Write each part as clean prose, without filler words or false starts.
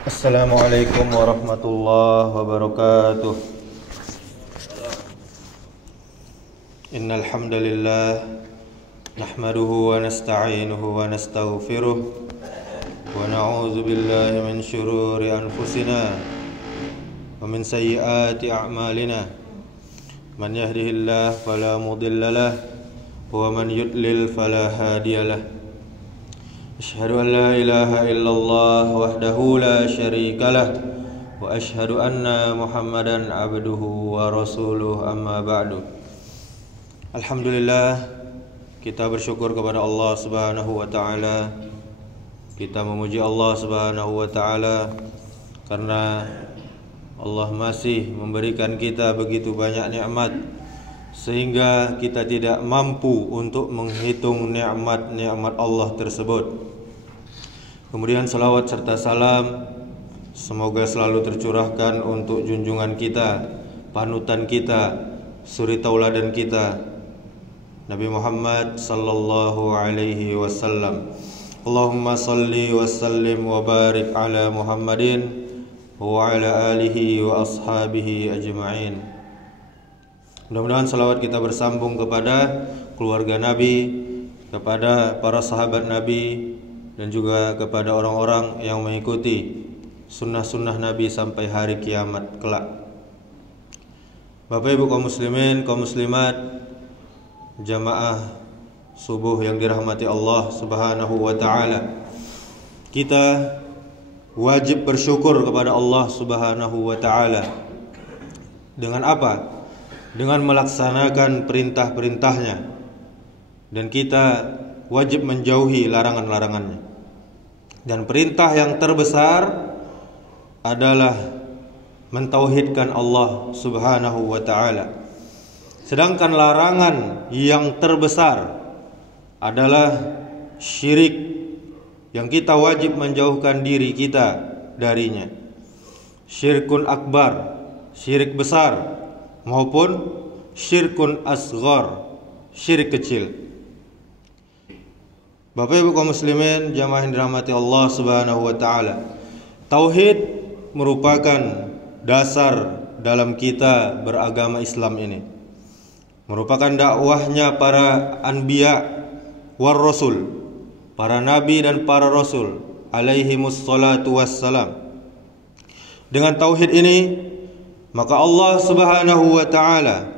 Assalamualaikum warahmatullahi wabarakatuh. Innal hamdalillah nahmaduhu wa nasta'inuhu wa nastaghfiruh wa na'udzu billahi min shururi anfusina wa min sayyiati a'malina. Man yahdihillahu fala mudilla lahu wa man yudlil fala hadiyalah. Asyhadu an la ilaha illallah wahdahu la syarika lah wa asyhadu anna Muhammadan abduhu wa rasuluh, amma ba'du. Alhamdulillah, kita bersyukur kepada Allah Subhanahu wa taala. Kita memuji Allah Subhanahu wa taala karena Allah masih memberikan kita begitu banyak nikmat sehingga kita tidak mampu untuk menghitung nikmat-nikmat Allah tersebut. Kemudian salawat serta salam semoga selalu tercurahkan untuk junjungan kita, panutan kita, suri tauladan kita, Nabi Muhammad sallallahu alaihi wasallam. Allahumma salli wa sallim wa barik ala Muhammadin wa ala alihi wa ashabihi ajma'in. Mudah-mudahan salawat kita bersambung kepada keluarga Nabi, kepada para sahabat Nabi, dan juga kepada orang-orang yang mengikuti sunnah-sunnah Nabi sampai hari kiamat kelak. Bapak Ibu kaum muslimin, kaum muslimat, jamaah subuh yang dirahmati Allah Subhanahu wa taala. Kita wajib bersyukur kepada Allah Subhanahu wa taala. Dengan apa? Dengan melaksanakan perintah-perintahnya, dan kita wajib menjauhi larangan-larangannya. Dan perintah yang terbesar adalah mentauhidkan Allah Subhanahu wa taala. Sedangkan larangan yang terbesar adalah syirik, yang kita wajib menjauhkan diri kita darinya. Syirkun akbar, syirik besar, maupun syirkun asghar, syirik kecil. Bapak Ibu kaum muslimin, jamaah yang dirahmati Allah Subhanahu wa taala. Tauhid merupakan dasar dalam kita beragama Islam ini. Merupakan dakwahnya para anbiya war rasul, para nabi dan para rasul alaihimus salatu wassalam. Dengan tauhid ini, maka Allah Subhanahu wa taala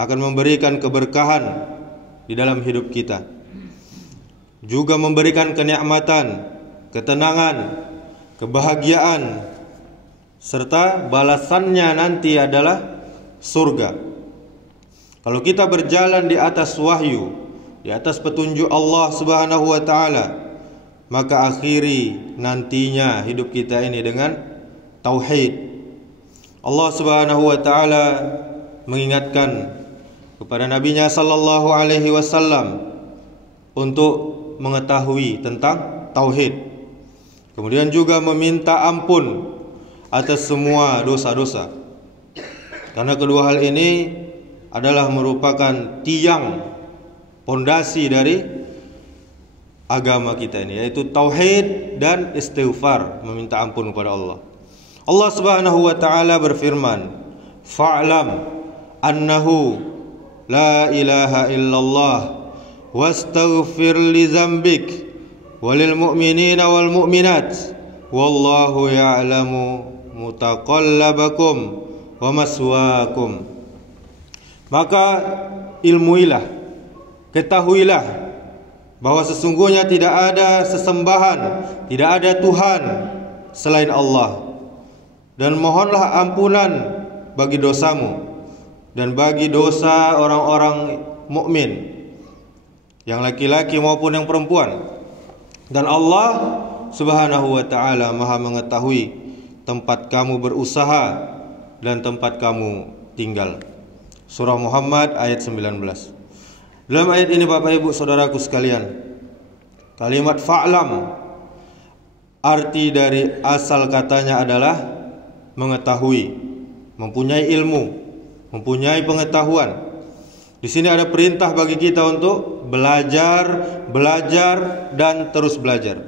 akan memberikan keberkahan di dalam hidup kita, juga memberikan kenikmatan, ketenangan, kebahagiaan, serta balasannya nanti adalah surga. Kalau kita berjalan di atas wahyu, di atas petunjuk Allah Subhanahu wa taala, maka akhiri nantinya hidup kita ini dengan tauhid. Allah Subhanahu wa taala mengingatkan kepada nabinya sallallahu alaihi wasallam untuk mengetahui tentang tauhid. Kemudian juga meminta ampun atas semua dosa-dosa. Karena kedua hal ini adalah merupakan tiang pondasi dari agama kita ini, yaitu tauhid dan istighfar, meminta ampun kepada Allah. Allah Subhanahu wa taala berfirman, "Fa'lam annahu la ilaha illallah wastaghfir li dzambik walil mu'minina wal mu'minat wallahu ya'lamu mutaqallabakum wa maswaakum." Maka ilmuilah, ketahuilah bahwa sesungguhnya tidak ada sesembahan, tidak ada Tuhan selain Allah, dan mohonlah ampunan bagi dosamu dan bagi dosa orang-orang mukmin, yang laki-laki maupun yang perempuan. Dan Allah Subhanahu wa taala Maha mengetahui tempat kamu berusaha dan tempat kamu tinggal. Surah Muhammad ayat 19. Dalam ayat ini Bapak Ibu saudaraku sekalian, kalimat fa'lam, arti dari asal katanya adalah mengetahui, mempunyai ilmu, mempunyai pengetahuan. Di sini ada perintah bagi kita untuk belajar dan terus belajar.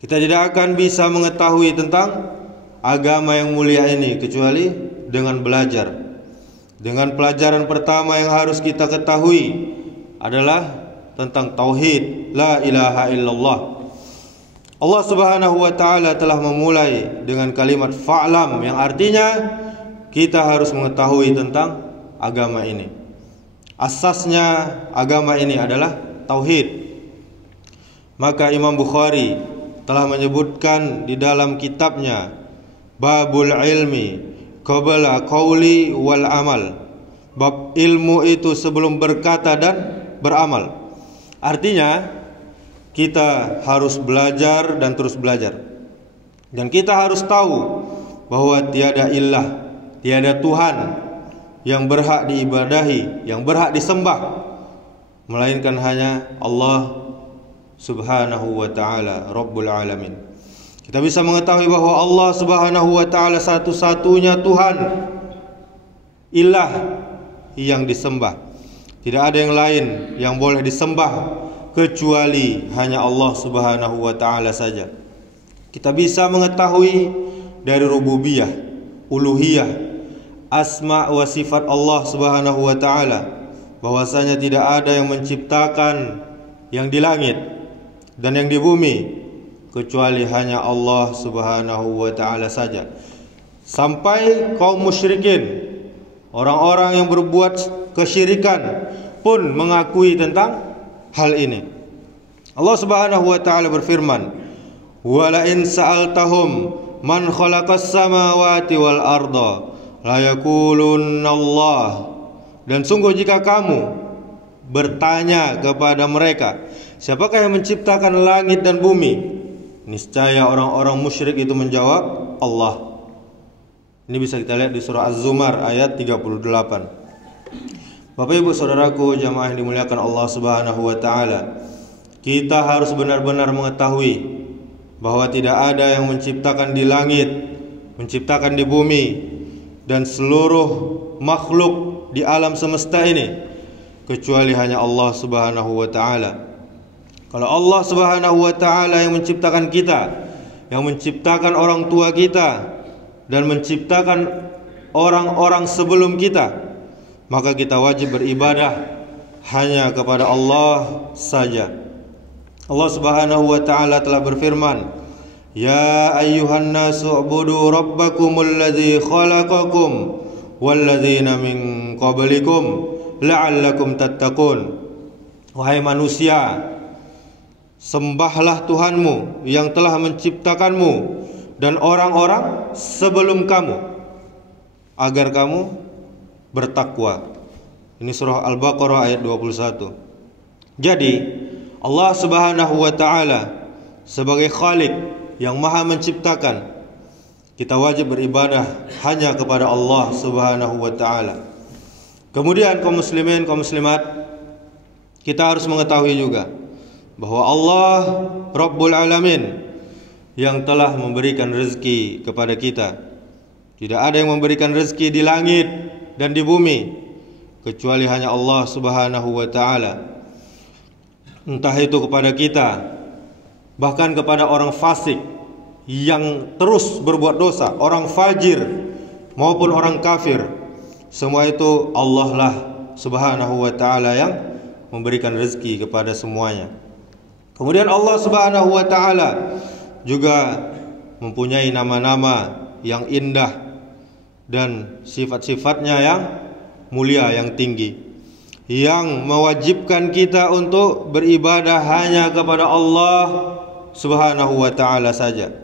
Kita tidak akan bisa mengetahui tentang agama yang mulia ini kecuali dengan belajar. Dengan pelajaran pertama yang harus kita ketahui adalah tentang tauhid la ilaha illallah. Allah Subhanahu wa taala telah memulai dengan kalimat fa'lam yang artinya kita harus mengetahui tentang agama ini. Asasnya agama ini adalah tauhid. Maka Imam Bukhari telah menyebutkan di dalam kitabnya Babul Ilmi qabla qauli wal amal. Bab ilmu itu sebelum berkata dan beramal. Artinya kita harus belajar dan terus belajar. Dan kita harus tahu bahwa tiada ilah, tiada Tuhan yang berhak diibadahi, yang berhak disembah, melainkan hanya Allah Subhanahu wa ta'ala, Rabbul Alamin. Kita bisa mengetahui bahwa Allah Subhanahu wa ta'ala satu-satunya Tuhan, ilah yang disembah. Tidak ada yang lain yang boleh disembah kecuali hanya Allah Subhanahu wa ta'ala saja. Kita bisa mengetahui dari rububiyah, uluhiyah, asma wa sifat Allah Subhanahu wa ta'ala, bahwasanya tidak ada yang menciptakan yang di langit dan yang di bumi kecuali hanya Allah Subhanahu wa ta'ala saja. Sampai kaum musyrikin, orang-orang yang berbuat kesyirikan pun mengakui tentang hal ini. Allah Subhanahu wa ta'ala berfirman, "Wa la in sa'altahum man khalaqas samawati wal arda la yaqulunna Allah." Dan sungguh jika kamu bertanya kepada mereka, siapakah yang menciptakan langit dan bumi? Niscaya orang-orang musyrik itu menjawab, Allah. Ini bisa kita lihat di surah Az-Zumar ayat 38. Bapak ibu saudaraku jamaah yang dimuliakan Allah Subhanahu wa ta'ala, kita harus benar-benar mengetahui bahwa tidak ada yang menciptakan di langit, menciptakan di bumi, dan seluruh makhluk di alam semesta ini kecuali hanya Allah Subhanahu wa ta'ala. Kalau Allah Subhanahu wa ta'ala yang menciptakan kita, yang menciptakan orang tua kita, dan menciptakan orang-orang sebelum kita, maka kita wajib beribadah hanya kepada Allah saja. Allah Subhanahu wa ta'ala telah berfirman, "Ya ayyuhan nasu ubudu rabbakumul ladzi khalaqakum walladzina min qablikum la'allakum tattaqun." Wahai manusia, sembahlah Tuhanmu yang telah menciptakanmu dan orang-orang sebelum kamu agar kamu bertakwa. Ini surah Al-Baqarah ayat 21. Jadi Allah Subhanahu wa ta'ala sebagai Khalik yang maha menciptakan, kita wajib beribadah hanya kepada Allah Subhanahu wa ta'ala. Kemudian kaum muslimin, kaum muslimat, kita harus mengetahui juga bahwa Allah Rabbul Alamin yang telah memberikan rezeki kepada kita. Tidak ada yang memberikan rezeki di langit dan di bumi kecuali hanya Allah Subhanahu wa ta'ala. Entah itu kepada kita, bahkan kepada orang fasik yang terus berbuat dosa, orang fajir maupun orang kafir, semua itu Allah lah Subhanahu wa ta'ala yang memberikan rezeki kepada semuanya. Kemudian Allah Subhanahu wa ta'ala juga mempunyai nama-nama yang indah dan sifat-sifatnya yang mulia, yang tinggi, yang mewajibkan kita untuk beribadah hanya kepada Allah Subhanahu wa ta'ala saja.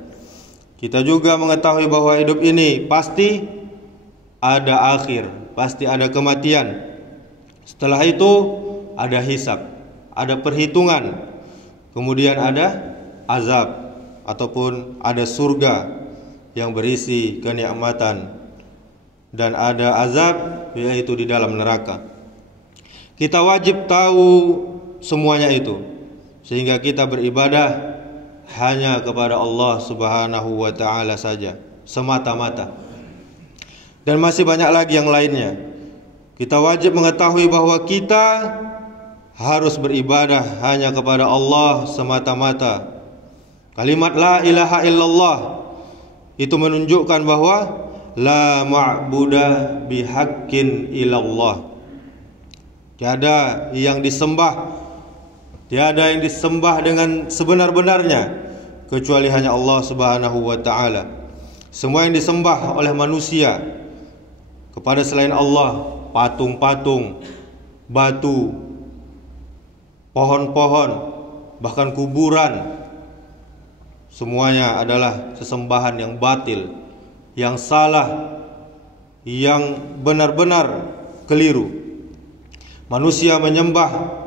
Kita juga mengetahui bahwa hidup ini pasti ada akhir, pasti ada kematian. Setelah itu ada hisab, ada perhitungan, kemudian ada azab ataupun ada surga yang berisi kenikmatan, dan ada azab yaitu di dalam neraka. Kita wajib tahu semuanya itu sehingga kita beribadah hanya kepada Allah Subhanahu wa ta'ala saja semata-mata. Dan masih banyak lagi yang lainnya. Kita wajib mengetahui bahwa kita harus beribadah hanya kepada Allah semata-mata. Kalimat la ilaha illallah itu menunjukkan bahwa la ma'buda bihaqqin illallah. Tiada yang disembah dengan sebenar-benarnya kecuali hanya Allah Subhanahu wa taala. Semua yang disembah oleh manusia kepada selain Allah, patung-patung, batu, pohon-pohon, bahkan kuburan, semuanya adalah sesembahan yang batil, yang salah, yang benar-benar keliru. Manusia menyembah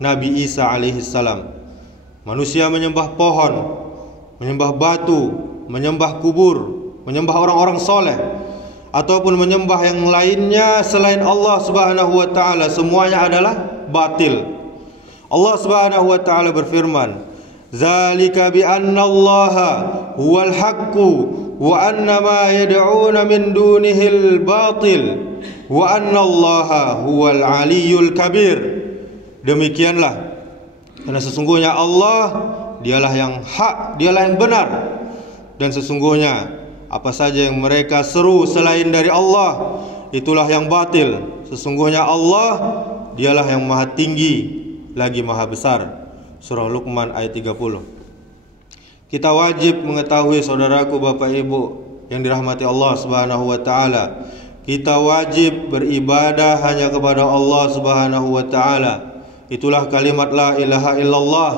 Nabi Isa alaihissalam, manusia menyembah pohon, menyembah batu, menyembah kubur, menyembah orang-orang soleh, ataupun menyembah yang lainnya selain Allah Subhanahu wa taala, semuanya adalah batil. Allah Subhanahu wa taala berfirman, "Zalika bi anna Allaha huwal haqqu wa anna ma yad'una min dunihil batil wa anna Allaha huwal aliyyul kabir." Demikianlah, karena sesungguhnya Allah dialah yang hak, dialah yang benar, dan sesungguhnya apa saja yang mereka seru selain dari Allah itulah yang batil. Sesungguhnya Allah dialah yang maha tinggi lagi maha besar. Surah Luqman ayat 30. Kita wajib mengetahui, saudaraku, Bapak Ibu yang dirahmati Allah Subhanahu wa taala, kita wajib beribadah hanya kepada Allah Subhanahu wa taala. Itulah kalimat la ilaha illallah,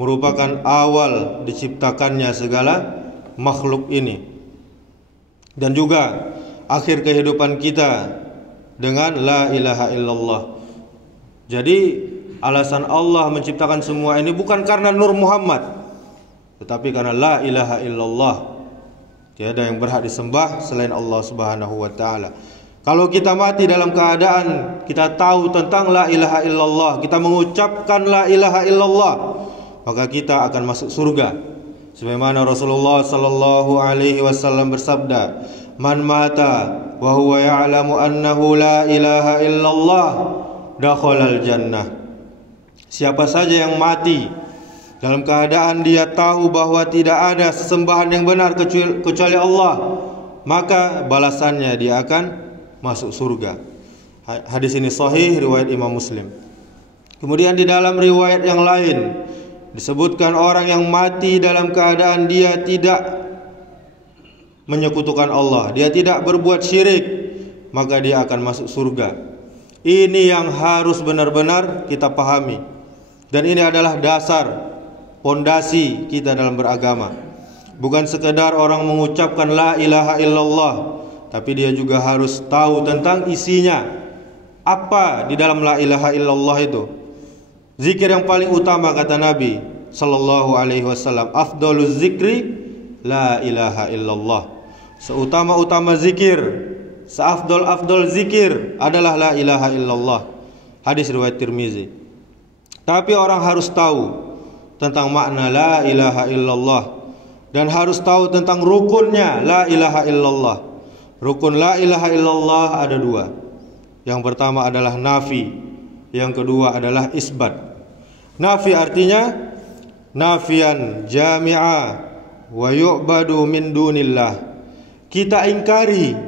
merupakan awal diciptakannya segala makhluk ini, dan juga akhir kehidupan kita dengan la ilaha illallah. Jadi alasan Allah menciptakan semua ini bukan karena Nur Muhammad, tetapi karena la ilaha illallah. Tiada yang berhak disembah selain Allah Subhanahu wa taala. Kalau kita mati dalam keadaan kita tahu tentang la ilaha illallah, kita mengucapkan la ilaha illallah, maka kita akan masuk surga. Sebagaimana Rasulullah sallallahu alaihi wasallam bersabda, "Man mata wa huwa ya'lamu annahu la ilaha illallah, dakhalal jannah." Siapa saja yang mati dalam keadaan dia tahu bahwa tidak ada sesembahan yang benar kecuali Allah, maka balasannya dia akan masuk surga. Hadis ini sahih, riwayat Imam Muslim. Kemudian di dalam riwayat yang lain disebutkan orang yang mati dalam keadaan dia tidak menyekutukan Allah, dia tidak berbuat syirik, maka dia akan masuk surga. Ini yang harus benar-benar kita pahami, dan ini adalah dasar pondasi kita dalam beragama. Bukan sekedar orang mengucapkan la ilaha illallah, tapi dia juga harus tahu tentang isinya. Apa di dalam la ilaha illallah itu? Zikir yang paling utama, kata Nabi sallallahu alaihi wasallam, afdaluz zikri la ilaha illallah. Seutama-utama zikir, seafdal-afdal zikir adalah la ilaha illallah. Hadis riwayat Tirmizi. Tapi orang harus tahu tentang makna la ilaha illallah, dan harus tahu tentang rukunnya la ilaha illallah. Rukun la ilaha illallah ada dua. Yang pertama adalah nafi, yang kedua adalah isbat. Nafi artinya nafian jami'a wa yu'badu min dunillah. Kita ingkari,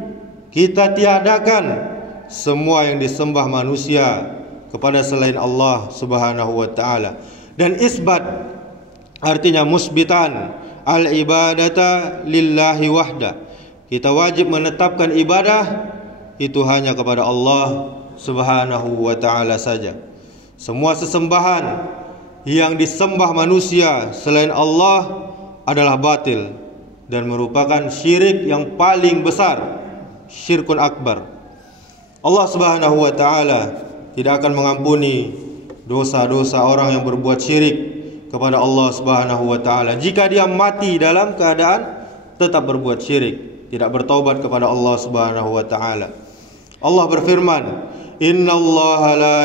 kita tiadakan semua yang disembah manusia kepada selain Allah Subhanahu wa taala. Dan isbat artinya musbitan al-ibadata lillahi wahda. Kita wajib menetapkan ibadah itu hanya kepada Allah Subhanahu wa taala saja. Semua sesembahan yang disembah manusia selain Allah adalah batil dan merupakan syirik yang paling besar, syirkun akbar. Allah Subhanahu wa taala tidak akan mengampuni dosa-dosa orang yang berbuat syirik kepada Allah Subhanahu wa taala jika dia mati dalam keadaan tetap berbuat syirik, tidak bertaubat kepada Allah Subhanahu wa taala. Allah berfirman, "Innallaha la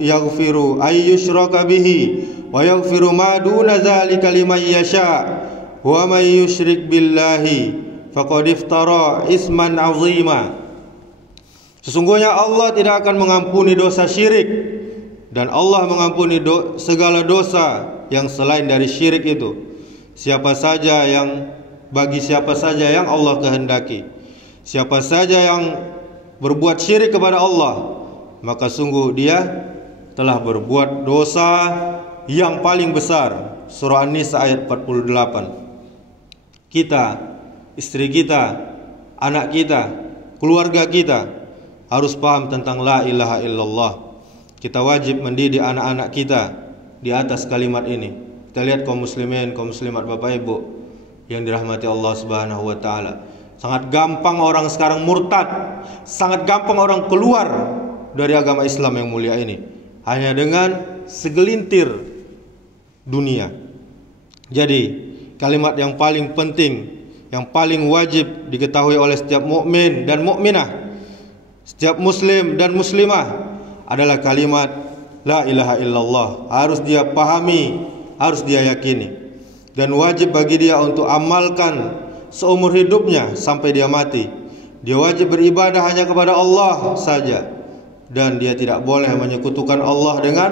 yaghfiru ay yushraka bihi wa yaghfiru ma duna dzalika liman yasha wa may yusyrik billahi faqad iftara isman 'azima." Sesungguhnya Allah tidak akan mengampuni dosa syirik, dan Allah mengampuni segala dosa yang selain dari syirik itu. bagi siapa saja yang Allah kehendaki. Siapa saja yang berbuat syirik kepada Allah, maka sungguh dia telah berbuat dosa yang paling besar. Surah An-Nisa ayat 48. Kita, istri kita, anak kita, keluarga kita harus paham tentang la ilaha illallah. Kita wajib mendidik anak-anak kita di atas kalimat ini. Kita lihat kaum muslimin, kaum muslimat, Bapak Ibu yang dirahmati Allah Subhanahu wa taala. Sangat gampang orang sekarang murtad, sangat gampang orang keluar dari agama Islam yang mulia ini hanya dengan segelintir dunia. Jadi, kalimat yang paling penting, yang paling wajib diketahui oleh setiap mukmin dan mukminah, setiap muslim dan muslimah adalah kalimat la ilaha illallah. Harus dia pahami, harus dia yakini, dan wajib bagi dia untuk amalkan seumur hidupnya sampai dia mati. Dia wajib beribadah hanya kepada Allah saja, dan dia tidak boleh menyekutukan Allah dengan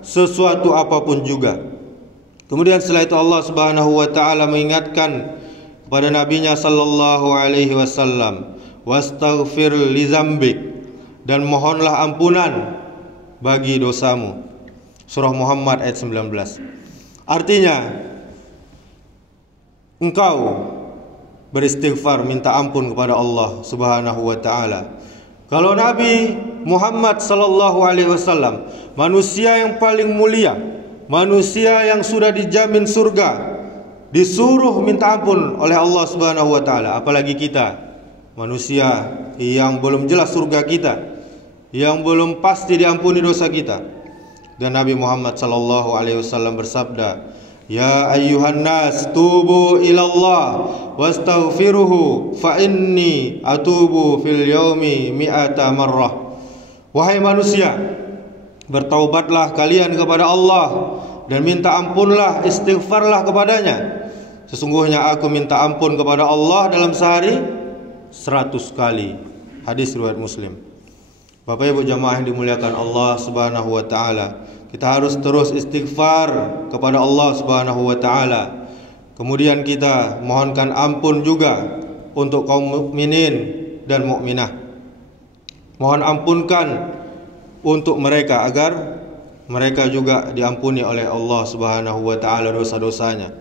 sesuatu apapun juga. Kemudian setelah itu Allah Subhanahu wa taala mengingatkan kepada nabinya sallallahu alaihi wasallam, wastaghfir li dzambik, dan mohonlah ampunan bagi dosamu. Surah Muhammad ayat 19. Artinya, engkau beristighfar, minta ampun kepada Allah Subhanahu wa taala. Kalau Nabi Muhammad sallallahu alaihi wasallam, manusia yang paling mulia, manusia yang sudah dijamin surga, disuruh minta ampun oleh Allah Subhanahu wa taala, apalagi kita, manusia yang belum jelas surga kita, yang belum pasti diampuni dosa kita. Dan Nabi Muhammad sallallahu alaihi wasallam bersabda, ya ayyuhan nas tubu ilallah wastaghfiruhu fa inni atubu fil yaumi mi'ata marrah. Wahai manusia, bertaubatlah kalian kepada Allah dan minta ampunlah, istighfarlah kepadanya. Sesungguhnya aku minta ampun kepada Allah dalam sehari 100 kali. Hadis riwayat Muslim. Bapak Ibu jamaah yang dimuliakan Allah Subhanahu wa taala, kita harus terus istighfar kepada Allah Subhanahu wa taala. Kemudian kita mohonkan ampun juga untuk kaum mukminin dan mukminah. Mohon ampunkan untuk mereka agar mereka juga diampuni oleh Allah Subhanahu wa taala dosa-dosanya.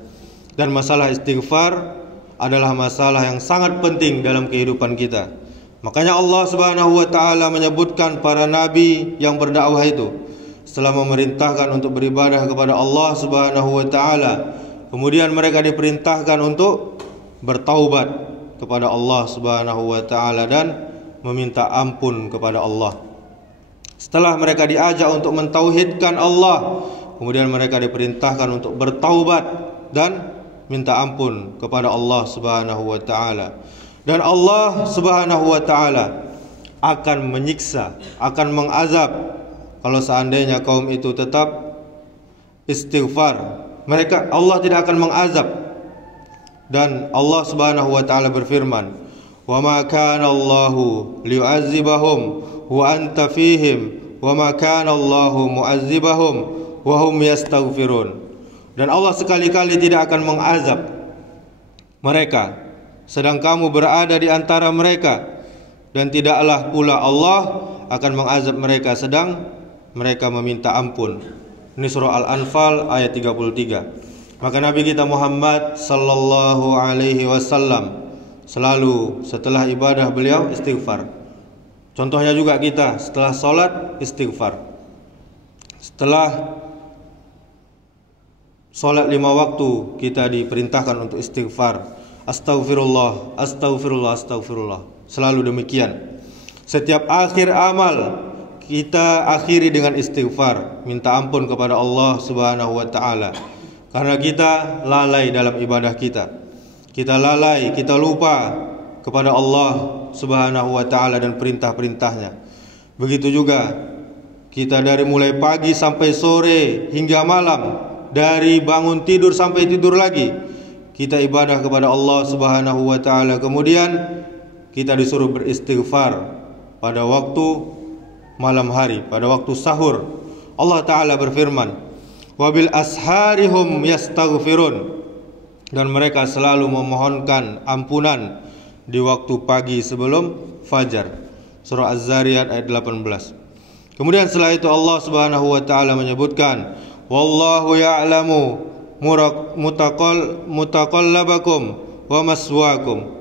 Dan masalah istighfar adalah masalah yang sangat penting dalam kehidupan kita. Makanya Allah Subhanahu wa taala menyebutkan para nabi yang berdakwah itu setelah memerintahkan untuk beribadah kepada Allah Subhanahu wa taala, kemudian mereka diperintahkan untuk bertaubat kepada Allah Subhanahu wa taala dan meminta ampun kepada Allah. Setelah mereka diajak untuk mentauhidkan Allah, kemudian mereka diperintahkan untuk bertaubat dan minta ampun kepada Allah Subhanahu wa taala. Dan Allah Subhanahu wa taala akan menyiksa, akan mengazab kalau seandainya kaum itu tetap istighfar. Allah tidak akan mengazab. Dan Allah Subhanahu wa taala berfirman, "Wa ma kana Allahu liyu'adzibahum wa anta fihim wa ma kana Allahu mu'adzibahum wa hum yastaghfirun." Dan Allah sekali-kali tidak akan mengazab mereka sedang kamu berada di antara mereka, dan tidaklah pula Allah akan mengazab mereka sedang mereka meminta ampun. Ini surah Al-Anfal ayat 33. Maka Nabi kita Muhammad sallallahu alaihi wasallam selalu setelah ibadah beliau istighfar. Contohnya juga kita setelah sholat istighfar. Setelah sholat 5 waktu kita diperintahkan untuk istighfar. Astaghfirullah, astaghfirullah, astaghfirullah. Selalu demikian. Setiap akhir amal kita akhiri dengan istighfar, minta ampun kepada Allah Subhanahu wa taala. Karena kita lalai dalam ibadah kita. Kita lalai, kita lupa kepada Allah Subhanahu wa taala dan perintah-perintahnya. Begitu juga kita dari mulai pagi sampai sore hingga malam, dari bangun tidur sampai tidur lagi, kita ibadah kepada Allah Subhanahu wa taala. Kemudian kita disuruh beristighfar pada waktu malam hari, pada waktu sahur. Allah taala berfirman, "Wa bil asharihum yastaghfirun." dan mereka selalu memohonkan ampunan di waktu pagi sebelum fajar. Surah Az-Zariyat ayat 18. Kemudian setelah itu Allah Subhanahu wa taala menyebutkan, wallahu ya'lamu mutaqallabakum wa maswaakum,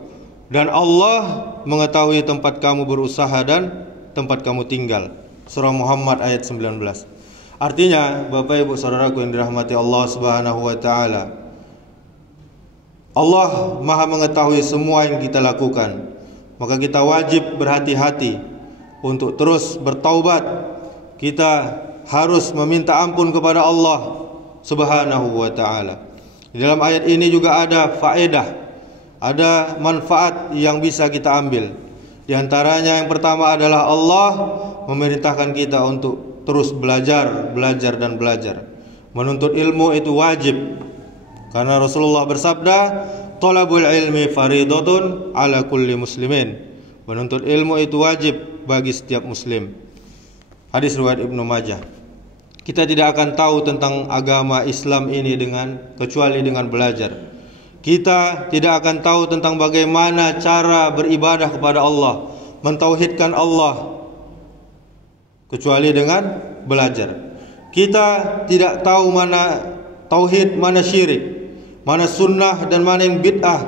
dan Allah mengetahui tempat kamu berusaha dan tempat kamu tinggal. Surah Muhammad ayat 19. Artinya, Bapak Ibu Saudaraku yang dirahmati Allah Subhanahu wa taala, Allah Maha mengetahui semua yang kita lakukan. Maka kita wajib berhati-hati untuk terus bertaubat. Kita harus meminta ampun kepada Allah Subhanahu wa taala. Di dalam ayat ini juga ada faedah, ada manfaat yang bisa kita ambil. Di antaranya yang pertama adalah Allah memerintahkan kita untuk terus belajar dan belajar. Menuntut ilmu itu wajib. Karena Rasulullah bersabda, "Thalabul ilmi faridatun ala kulli muslimin." Menuntut ilmu itu wajib bagi setiap muslim. Hadis riwayat Ibnu Majah. Kita tidak akan tahu tentang agama Islam ini kecuali dengan belajar. Kita tidak akan tahu tentang bagaimana cara beribadah kepada Allah, mentauhidkan Allah, kecuali dengan belajar. Kita tidak tahu mana tauhid, mana syirik, mana sunnah dan mana yang bid'ah,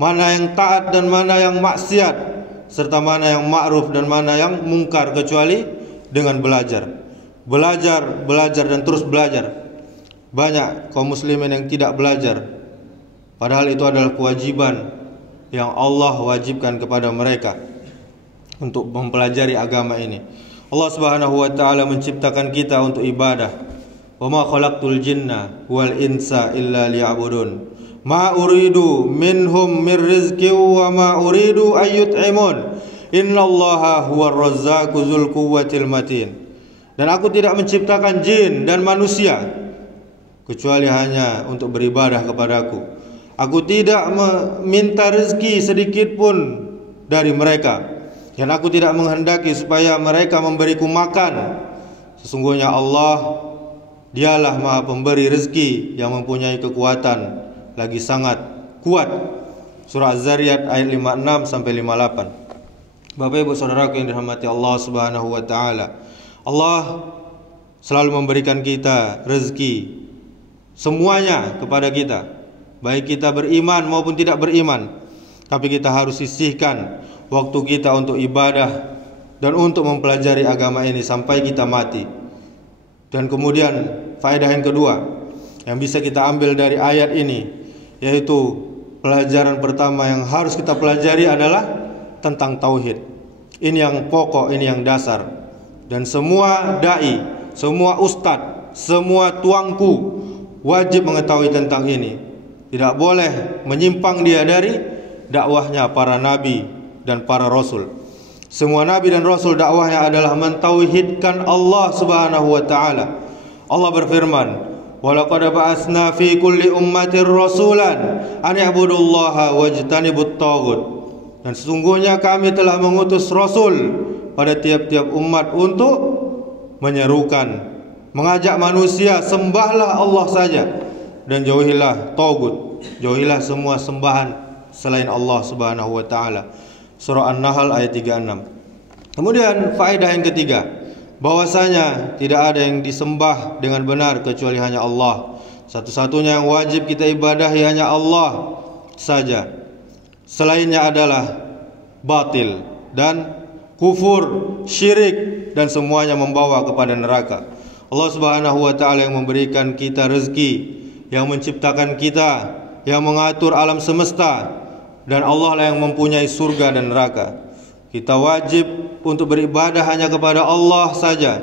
mana yang taat dan mana yang maksiat, serta mana yang ma'ruf dan mana yang mungkar, kecuali dengan belajar. Belajar dan terus belajar. Banyak kaum muslimin yang tidak belajar, padahal itu adalah kewajiban yang Allah wajibkan kepada mereka untuk mempelajari agama ini. Allah Subhanahu wa taala menciptakan kita untuk ibadah. Wa ma khalaqtul jinna wal insa illa liya'budun. Ma uridu minhum mir rizqin wa ma uridu ayyut'imun. Innallaha huwar razzaqu dzul quwwatil matin. Dan aku tidak menciptakan jin dan manusia kecuali hanya untuk beribadah kepadaku. Aku tidak meminta rezeki sedikit pun dari mereka, dan aku tidak menghendaki supaya mereka memberiku makan. Sesungguhnya Allah, Dialah Maha Pemberi rezeki yang mempunyai kekuatan lagi sangat kuat. Surah Az-Zariyat ayat 56 sampai 58. Bapak Ibu Saudaraku yang dirahmati Allah Subhanahu wa taala, Allah selalu memberikan kita rezeki semuanya kepada kita, baik kita beriman maupun tidak beriman. Tapi kita harus sisihkan waktu kita untuk ibadah dan untuk mempelajari agama ini sampai kita mati. Dan kemudian faedah yang kedua yang bisa kita ambil dari ayat ini, yaitu pelajaran pertama yang harus kita pelajari adalah tentang tauhid. Ini yang pokok, ini yang dasar. Dan semua dai, semua ustadz, semua tuanku wajib mengetahui tentang ini. Tidak boleh menyimpang dia dari dakwahnya para nabi dan para rasul. Semua nabi dan rasul dakwahnya adalah mentauhidkan Allah Subhanahu wa taala. Allah berfirman, "Walaqad ba'atsna fi kulli ummatin rasulan an i'budullaha wajtanibut taghut." Dan sesungguhnya kami telah mengutus rasul pada tiap-tiap umat untuk menyerukan, mengajak manusia sembahlah Allah saja dan jauhilah tagut, jauhilah semua sembahan selain Allah Subhanahu wa taala. Surah An-Nahl ayat 36. Kemudian faedah yang ketiga, bahwasanya tidak ada yang disembah dengan benar kecuali hanya Allah. Satu-satunya yang wajib kita ibadahi hanya Allah saja. Selainnya adalah batil dan kufur, syirik, dan semuanya membawa kepada neraka. Allah Subhanahu wa taala yang memberikan kita rezeki, yang menciptakan kita, yang mengatur alam semesta, dan Allah lah yang mempunyai surga dan neraka. Kita wajib untuk beribadah hanya kepada Allah saja.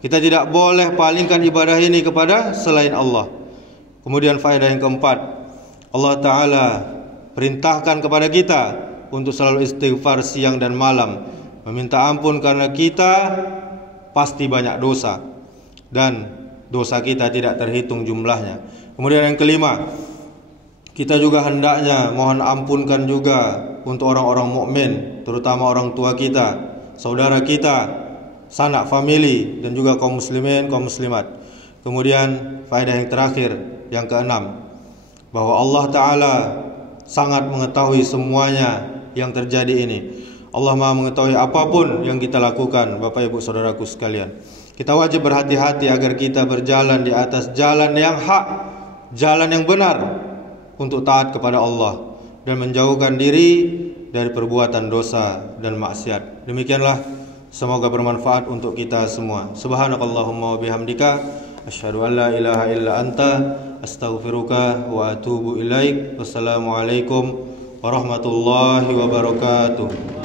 Kita tidak boleh palingkan ibadah ini kepada selain Allah. Kemudian faedah yang keempat, Allah Ta'ala perintahkan kepada kita untuk selalu istighfar siang dan malam, meminta ampun karena kita pasti banyak dosa dan dosa kita tidak terhitung jumlahnya. Kemudian yang kelima, kita juga hendaknya mohon ampunkan juga untuk orang-orang mukmin, terutama orang tua kita, saudara kita, sanak famili, dan juga kaum muslimin, kaum muslimat. Kemudian faedah yang terakhir, yang keenam, bahwa Allah Ta'ala sangat mengetahui semuanya yang terjadi ini. Allah Maha mengetahui apapun yang kita lakukan. Bapak Ibu Saudaraku sekalian, kita wajib berhati-hati agar kita berjalan di atas jalan yang hak, jalan yang benar untuk taat kepada Allah dan menjauhkan diri dari perbuatan dosa dan maksiat. Demikianlah, semoga bermanfaat untuk kita semua. Subhanakallahumma wa bihamdika asyhadu an la ilaha illa anta astaghfiruka wa atubu ilaik. Wassalamualaikum warahmatullahi wabarakatuh.